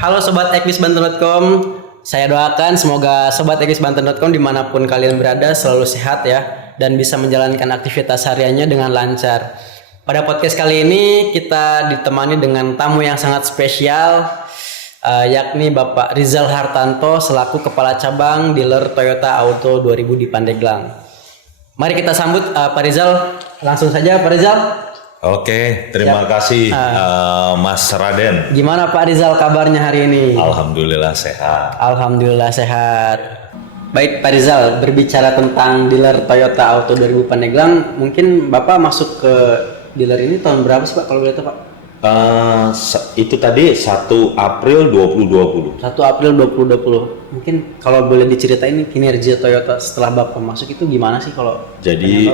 Halo Sobat Ekbisbanten.com. Saya doakan semoga Sobat Ekbisbanten.com dimanapun kalian berada selalu sehat ya dan bisa menjalankan aktivitas hariannya dengan lancar. Pada podcast kali ini kita ditemani dengan tamu yang sangat spesial, yakni Bapak Rizal Hartanto selaku Kepala Cabang Dealer Toyota Auto 2000 di Pandeglang. Mari kita sambut Pak Rizal. Langsung saja Pak Rizal. Oke, terima kasih Mas Raden. Gimana Pak Rizal kabarnya hari ini? Alhamdulillah sehat. Alhamdulillah sehat. Baik Pak Rizal, berbicara tentang dealer Toyota Auto 2000 Pandeglang, mungkin Bapak masuk ke dealer ini tahun berapa sih Pak kalau boleh tahu Pak? Itu tadi 1 April 2020. 1 April 2020. Mungkin kalau boleh diceritain kinerja Toyota setelah Bapak masuk itu gimana sih kalau? Jadi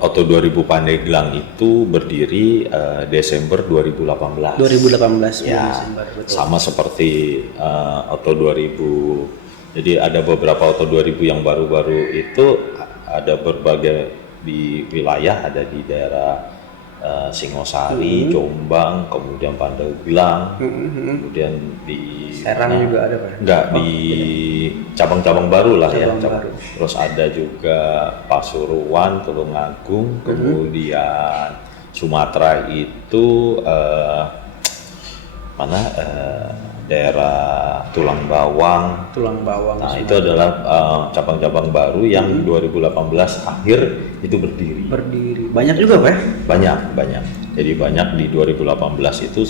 Auto 2000 Pandeglang itu berdiri Desember 2018. 2018 ya, Desember, betul. sama seperti Auto 2000. Jadi ada beberapa Auto 2000 yang baru-baru itu ada berbagai di wilayah, ada di daerah Singosari, Jombang, kemudian Pandeglang, kemudian di Serang juga ada Pak? Enggak, di cabang-cabang baru lah Cabang ya. baru. Terus ada juga Pasuruan, Tulungagung, kemudian Sumatera itu daerah Tulang Bawang. Nah, itu adalah cabang-cabang baru yang 2018 akhir itu berdiri. Banyak juga Pak? Banyak. Jadi banyak di 2018 itu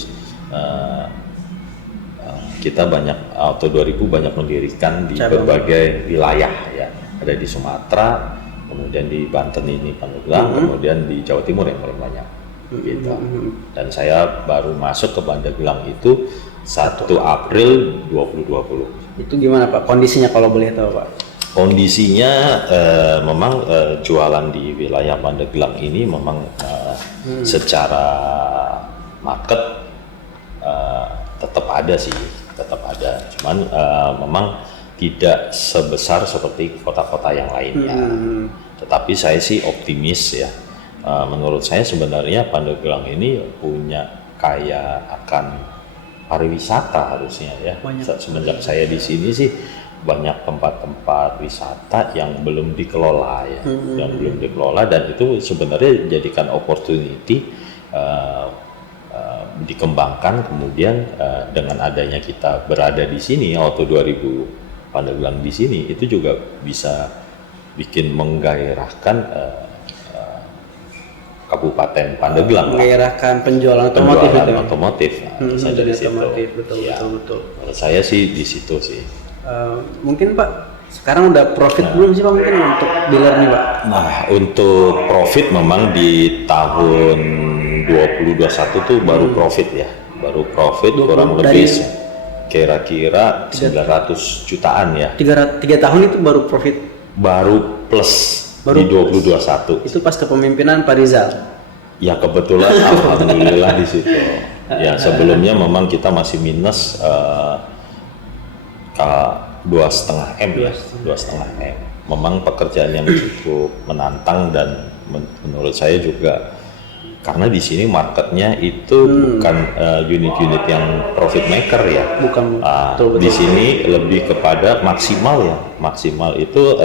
kita banyak Auto 2000 banyak mendirikan di berbagai wilayah ya. Ada di Sumatera, kemudian di Banten ini Pandeglang, kemudian di Jawa Timur yang paling banyak. Gitu. Dan saya baru masuk ke Pandeglang itu 1 April 2020. Itu gimana Pak kondisinya kalau boleh tahu Pak? Kondisinya memang jualan di wilayah Pandeglang ini memang secara market tetap ada sih, tetap ada. Cuman memang tidak sebesar seperti kota-kota yang lainnya. Tetapi saya sih optimis ya. Menurut saya sebenarnya Pandeglang ini punya kaya akan pariwisata harusnya ya. Semenjak saya di sini sih banyak tempat-tempat wisata yang belum dikelola ya, yang belum dikelola, dan itu sebenarnya dijadikan opportunity dikembangkan. Kemudian dengan adanya kita berada di sini Auto 2000 Pandeglang di sini itu juga bisa bikin menggairahkan Kabupaten Pandeglang, menggairahkan penjualan otomotif. Dari otomotif, betul. Menurut saya sih di situ sih. Mungkin Pak sekarang udah profit belum sih Pak mungkin untuk dealer nih Pak? Nah, untuk profit memang di tahun 2021 tuh baru profit ya, kurang lebih kira-kira 900 jutaan ya. 3 tahun itu baru profit? Baru plus. Di 2021 itu pas kepemimpinan Pak Rizal ya, kebetulan alhamdulillah di situ ya. Sebelumnya memang kita masih minus 2,5 M ya, 2,5 M. Memang pekerjaan yang cukup menantang, dan menurut saya juga karena di sini marketnya itu bukan unit-unit yang profit maker ya, bukan. Di sini lebih kepada maksimal itu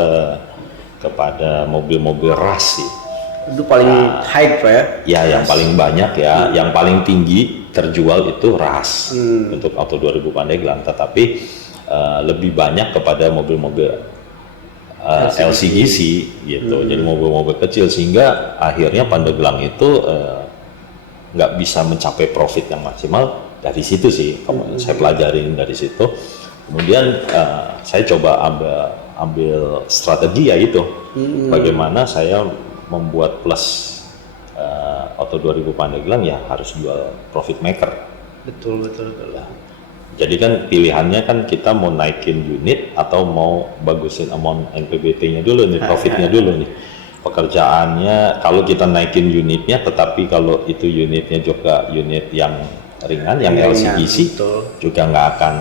kepada mobil-mobil ras sih. Itu paling high Pak ya? Ya, yang paling banyak ya, yang paling tinggi terjual itu ras untuk Auto 2000 Pandeglang, tetapi lebih banyak kepada mobil-mobil LCGC gitu. Jadi mobil-mobil kecil, sehingga akhirnya Pandeglang itu nggak bisa mencapai profit yang maksimal dari situ sih. Saya pelajarin dari situ. Kemudian saya coba ambil strategi ya itu, bagaimana saya membuat plus Auto 2000 Pandeglang ya harus jual profit maker. Betul. Jadi kan pilihannya kan kita mau naikin unit atau mau bagusin amount NPBT-nya dulu nih, profitnya dulu nih. Pekerjaannya kalau kita naikin unitnya, tetapi kalau itu unitnya juga unit yang ringan, yang LCGC juga nggak akan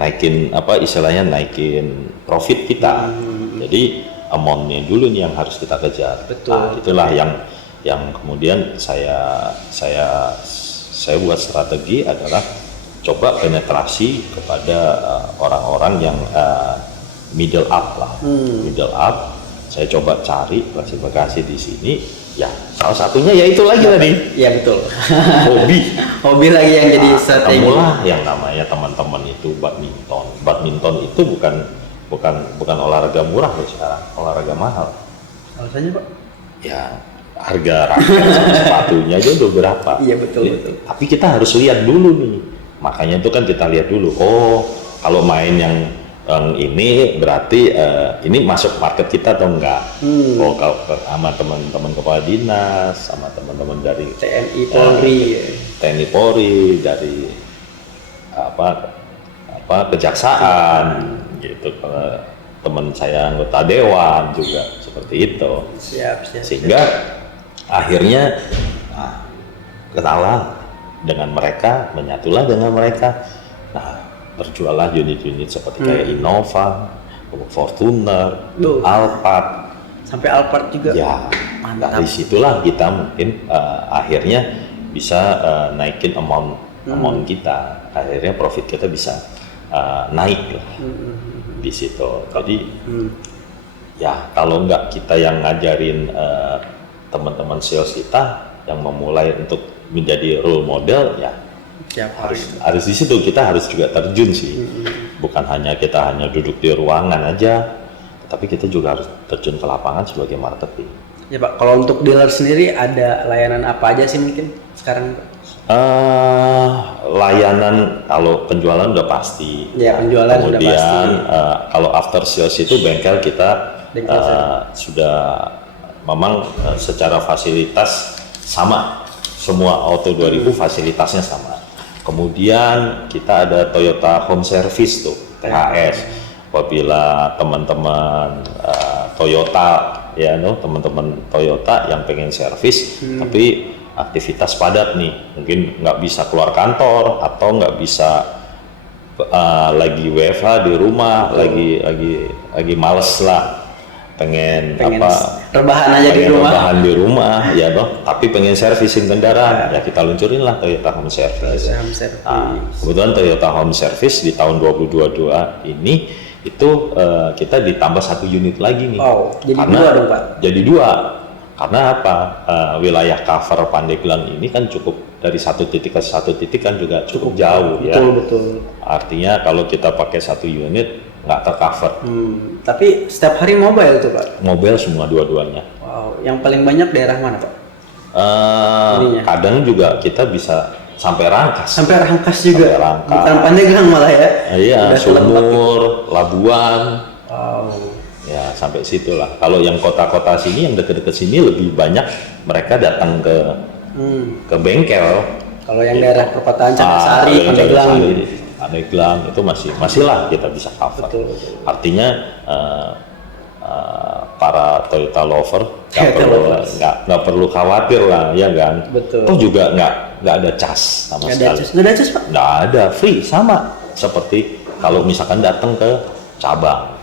naikin apa istilahnya, naikin profit kita. Jadi amountnya dulu nih yang harus kita kejar. Nah, itulah yang kemudian saya buat strategi adalah coba penetrasi kepada orang-orang yang middle up lah, middle up. Saya coba cari klasifikasi di sini. Ya, salah satunya ya itu lagi tadi. Iya betul. Hobi. Hobi lagi yang jadi strategi. Ketemulah yang namanya teman-teman itu badminton. Badminton itu bukan olahraga murah loh sekarang, olahraga mahal. Alasannya Pak? Ya, harga raket sama sepatunya aja udah berapa. Iya betul. Tapi kita harus lihat dulu nih. Makanya itu kan kita lihat dulu. Oh, kalau main yang ini berarti ini masuk market kita atau enggak? Oh, kalau sama teman-teman kepala dinas, sama teman-teman dari TNI Polri, dari kejaksaan gitu. Kalau teman saya anggota dewan juga seperti itu. Siap. Sehingga akhirnya kenalan dengan mereka, menyatulah dengan mereka. Nah, berjualah unit-unit seperti kayak Innova, Fortuner, Alphard, sampai Alphard juga. Ya, mantap. dari situlah kita mungkin akhirnya bisa naikin amount kita. Akhirnya profit kita bisa naik lah di situ. Jadi ya kalau nggak kita yang ngajarin teman-teman sales kita yang memulai untuk menjadi role model, ya harus di situ kita harus juga terjun sih. Bukan hanya kita duduk di ruangan aja, tapi kita juga harus terjun ke lapangan sebagai marketing. Ya Pak, kalau untuk dealer sendiri ada layanan apa aja sih mungkin sekarang Pak? Layanan kalau penjualan udah pasti. Ya, penjualan kemudian, udah pasti. Kalau after sales itu bengkel kita sudah memang secara fasilitas sama. Semua Auto 2000 fasilitasnya sama. Kemudian kita ada Toyota Home Service tuh, THS. Apabila teman-teman Toyota teman-teman Toyota yang pengen servis tapi aktivitas padat nih, mungkin nggak bisa keluar kantor atau nggak bisa lagi WFH di rumah, lagi males lah, pengen rebahan di rumah ya dong, tapi pengen servisin kendaraan, ya kita luncurin lah Toyota Home Service. Kebetulan Toyota Home Service di tahun 2022 ini itu kita ditambah 1 unit lagi nih. Jadi 2 dong Pak? Jadi 2. Karena apa? Wilayah cover Pandeglang ini kan cukup dari satu titik ke satu titik kan juga cukup jauh. Betul. Artinya kalau kita pakai 1 unit nggak tercover. Tapi setiap hari mobile tuh Pak? Mobile semua dua-duanya. Wow, yang paling banyak daerah mana Pak? Kadang juga kita bisa sampai Rangkas. Sampai Rangkas juga? Sampai Rangkas. Bukan Pandeglang malah ya? Iya, Sumur, Labuan. Wow. Ya sampai situlah. Kalau yang kota-kota sini, yang deket-deket sini lebih banyak mereka datang ke bengkel. Kalau yang daerah perkotaan Cakasari, Pandeglang itu masih lah kita bisa cover. Betul. Artinya para Toyota lover nggak perlu khawatir lah, ya kan? Betul. Toh juga nggak ada cas sama sekali. Nggak ada cas Pak? Nggak ada, free sama seperti kalau misalkan datang ke cabang.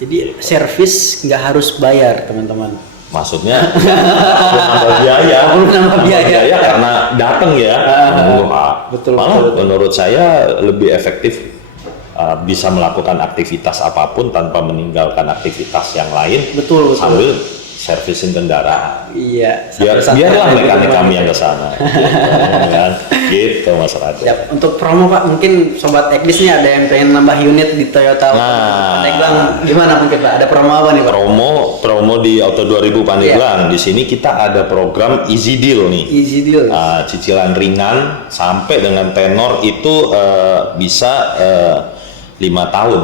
Jadi servis nggak harus bayar teman-teman. Maksudnya nambah biaya karena datang ya. Betul. Menurut saya lebih efektif bisa melakukan aktivitas apapun tanpa meninggalkan aktivitas yang lain. Betul. Sambil servisin kendaraan. Iya. Biarlah mekanik kami yang ke sana. Gitu Mas Radha. Siap. Untuk promo Pak, mungkin Sobat Ekdis nih ada yang pengen nambah unit di Toyota Pandeglang, gimana mungkin Pak? Ada promo apa nih Pak? Promo di Auto 2000 Pandeglang. Di sini kita ada program Easy Deal nih. Easy Deal. Cicilan ringan sampai dengan tenor itu bisa 5 tahun.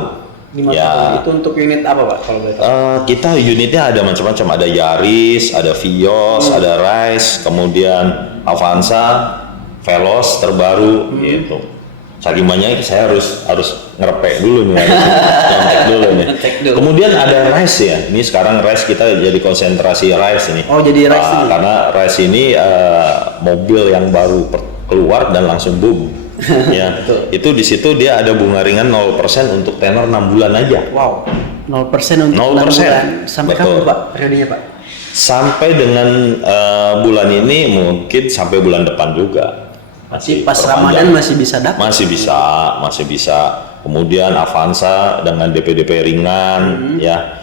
5 tahun. Itu untuk unit apa Pak kalau boleh tahu? Kita unitnya ada macam-macam, ada Yaris, ada Vios, ada Rise, kemudian Avanza, Veloz terbaru gitu. Saking banyak saya harus ngerepek dulu nih, nyontek dulu nih. Kemudian ada Rise ya. Ini sekarang Rise kita jadi konsentrasi Rise ini. Oh, jadi Rise ini. Karena Rise ini mobil yang baru keluar dan langsung boom. Ya, itu di situ dia ada bunga ringan 0% untuk tenor 6 bulan aja. Wow, 0% untuk 6 bulan. Sampai kapan Pak periodenya Pak? Sampai dengan bulan ini, mungkin sampai bulan depan juga. Pas Ramadan masih bisa dapat. Masih bisa. Kemudian Avanza dengan DP ringan ya.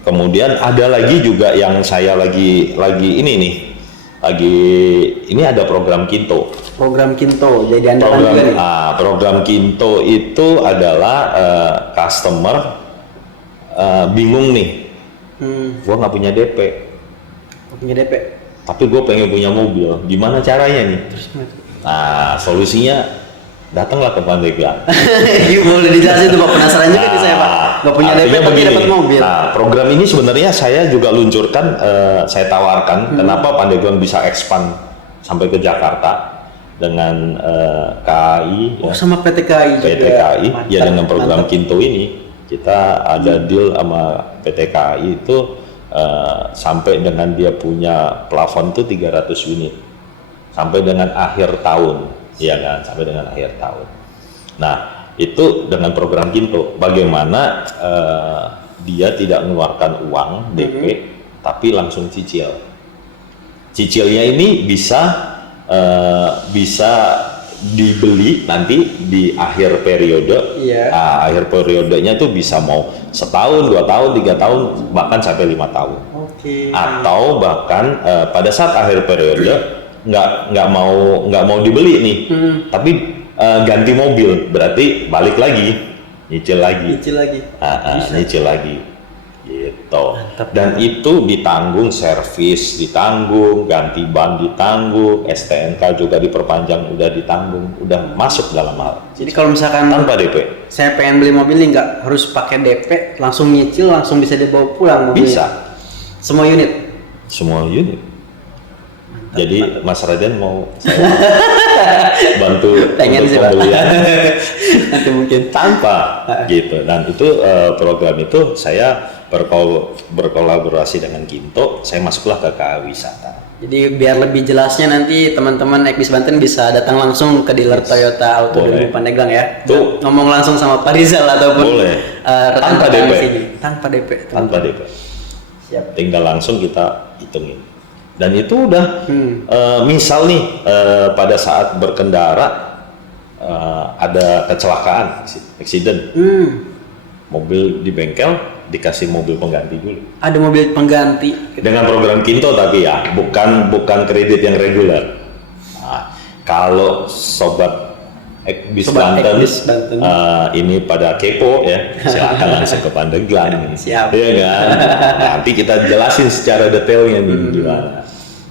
Kemudian ada lagi juga yang saya lagi ini nih. Ini ada program Kinto. Program Kinto jadi andalan juga nih. Program Kinto itu adalah customer bingung nih. Gua nggak punya DP. Tapi gue pengen punya mobil. Gimana caranya nih? Nah, solusinya datanglah ke Pandeglang. Boleh dijelasin tuh Pak, penasaran juga nih saya Pak. Gak punya DP tapi dapat mobil. Nah, program ini sebenarnya saya juga luncurkan, saya tawarkan kenapa Pandeglang bisa expand sampai ke Jakarta dengan KAI. Sama PT KAI juga. PT KAI, ya dengan program Kinto ini kita ada deal sama PT KAI itu sampai dengan dia punya plafon tuh 300 unit sampai dengan akhir tahun, ya kan, sampai dengan akhir tahun. Nah, itu dengan program Kinto, bagaimana dia tidak mengeluarkan uang DP, tapi langsung cicil. Cicilnya ini bisa dibeli nanti di akhir periode. Akhir periodenya tuh bisa mau setahun, 2 tahun, 3 tahun, bahkan sampai 5 tahun. Atau bahkan pada saat akhir periode nggak mau dibeli nih, tapi ganti mobil, berarti balik lagi, nyicil lagi. Nyicil lagi. Gitu. Dan itu ditanggung, servis ditanggung, ganti ban ditanggung, STNK juga diperpanjang, udah ditanggung, udah masuk dalam hal. Jadi kalau misalkan tanpa DP, saya pengen beli mobil nih, nggak harus pakai DP, langsung nyicil, langsung bisa dibawa pulang mobilnya. Bisa. Semua unit. Jadi Mas Raden mau saya bantu pengen untuk pembelian nanti mungkin tanpa gitu. Dan itu program itu saya berkolaborasi dengan Kinto, saya masuklah ke KA Wisata. Jadi biar lebih jelasnya nanti teman-teman Ekbis Banten bisa datang langsung ke dealer Toyota Auto di Pandeglang ya. Tuh. Ngomong langsung sama Pak Rizal ataupun tanpa DP. Tanpa DP. Siap. Tinggal langsung kita hitungin. Dan itu udah misal nih pada saat berkendara ada kecelakaan, accident, mobil di bengkel dikasih mobil pengganti dulu. Ada mobil pengganti dengan program Kinto, tapi ya bukan kredit yang reguler. Nah, kalau sobat Ekbis Banten ini pada kepo ya, silakan langsung ke Pandeglang. Siap. Ya kan? Nanti kita jelasin secara detailnya nih gimana.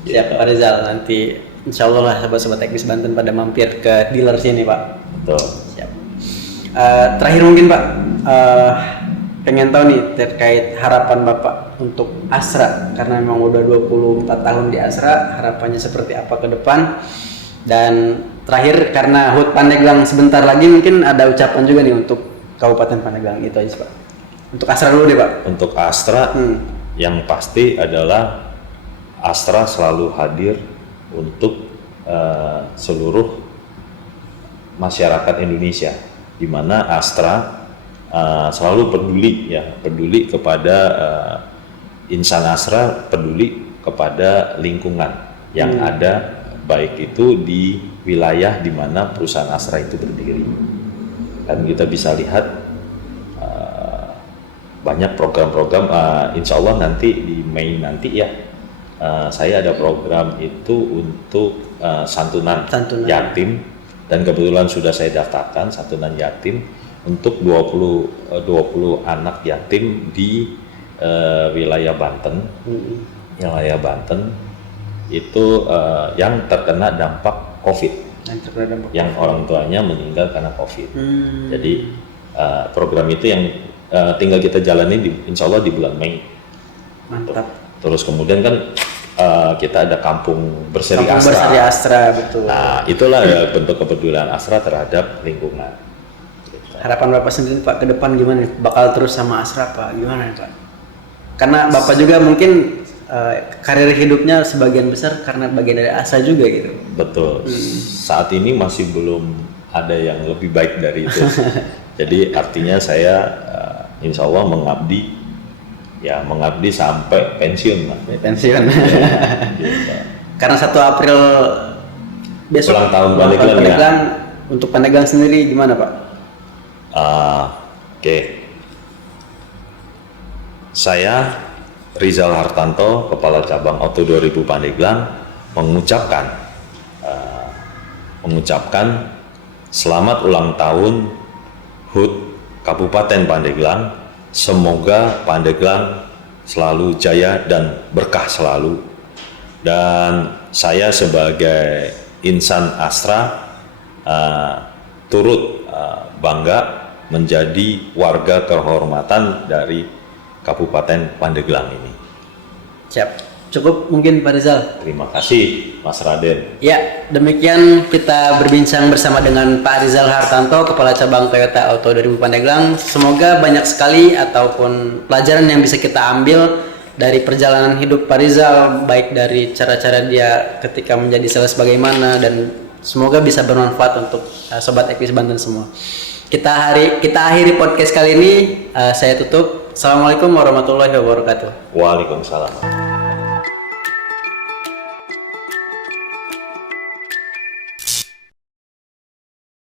Siap Pak Rizal, nanti insya Allah lah sobat-sobat Ekbis Banten pada mampir ke dealer sini Pak. Betul. Siap. Terakhir mungkin Pak, pengen tahu nih terkait harapan Bapak untuk Astra, karena memang udah 24 tahun di Astra, harapannya seperti apa ke depan. Dan terakhir, karena HUT Pandeglang sebentar lagi, mungkin ada ucapan juga nih untuk Kabupaten Pandeglang. Itu aja Pak. Untuk Astra dulu deh Pak. Untuk Astra, yang pasti adalah Astra selalu hadir untuk seluruh masyarakat Indonesia, di mana Astra selalu peduli kepada insan Astra, peduli kepada lingkungan yang ada, baik itu di wilayah di mana perusahaan Astra itu berdiri. Dan kita bisa lihat banyak program-program, insya Allah nanti di Mei nanti ya, saya ada program itu untuk santunan yatim, dan kebetulan sudah saya daftarkan santunan yatim untuk 20 anak yatim di wilayah Banten. Wilayah Banten itu yang terkena dampak COVID, yang orang tuanya meninggal karena COVID. Jadi program itu yang tinggal kita jalani insya Allah di bulan Mei. Mantap. Terus kemudian kan kita ada kampung berseri Astra. Berseri Astra, betul. Nah, itulah bentuk kepedulian Astra terhadap lingkungan. Harapan Bapak sendiri Pak ke depan gimana? Bakal terus sama Astra Pak? Gimana Pak? Karena Bapak juga mungkin karir hidupnya sebagian besar karena bagian dari Astra juga gitu. Betul. Saat ini masih belum ada yang lebih baik dari itu. Jadi artinya saya insya Allah mengabdi sampai pensiun Mas. Pensiun. Ya, gitu. Karena 1 April besok Ulang tahun ulang tahun Pandeglang, ya? Pandeglang. Untuk Pandeglang sendiri gimana Pak? Oke. Saya Rizal Hartanto, Kepala Cabang Auto 2000 Pandeglang, mengucapkan selamat ulang tahun HUT Kabupaten Pandeglang. Semoga Pandeglang selalu jaya dan berkah selalu. Dan saya sebagai insan Astra turut bangga menjadi warga kehormatan dari Kabupaten Pandeglang ini. Siap. Cukup mungkin Pak Rizal. Terima kasih Mas Raden. Ya, demikian kita berbincang bersama dengan Pak Rizal Hartanto, Kepala Cabang Toyota Auto 2000 Pandeglang. Semoga banyak sekali ataupun pelajaran yang bisa kita ambil dari perjalanan hidup Pak Rizal, baik dari cara-cara dia ketika menjadi sales bagaimana, dan semoga bisa bermanfaat untuk Sobat Equis Banten semua. Kita akhiri podcast kali ini. Saya tutup. Assalamualaikum warahmatullahi wabarakatuh. Waalaikumsalam.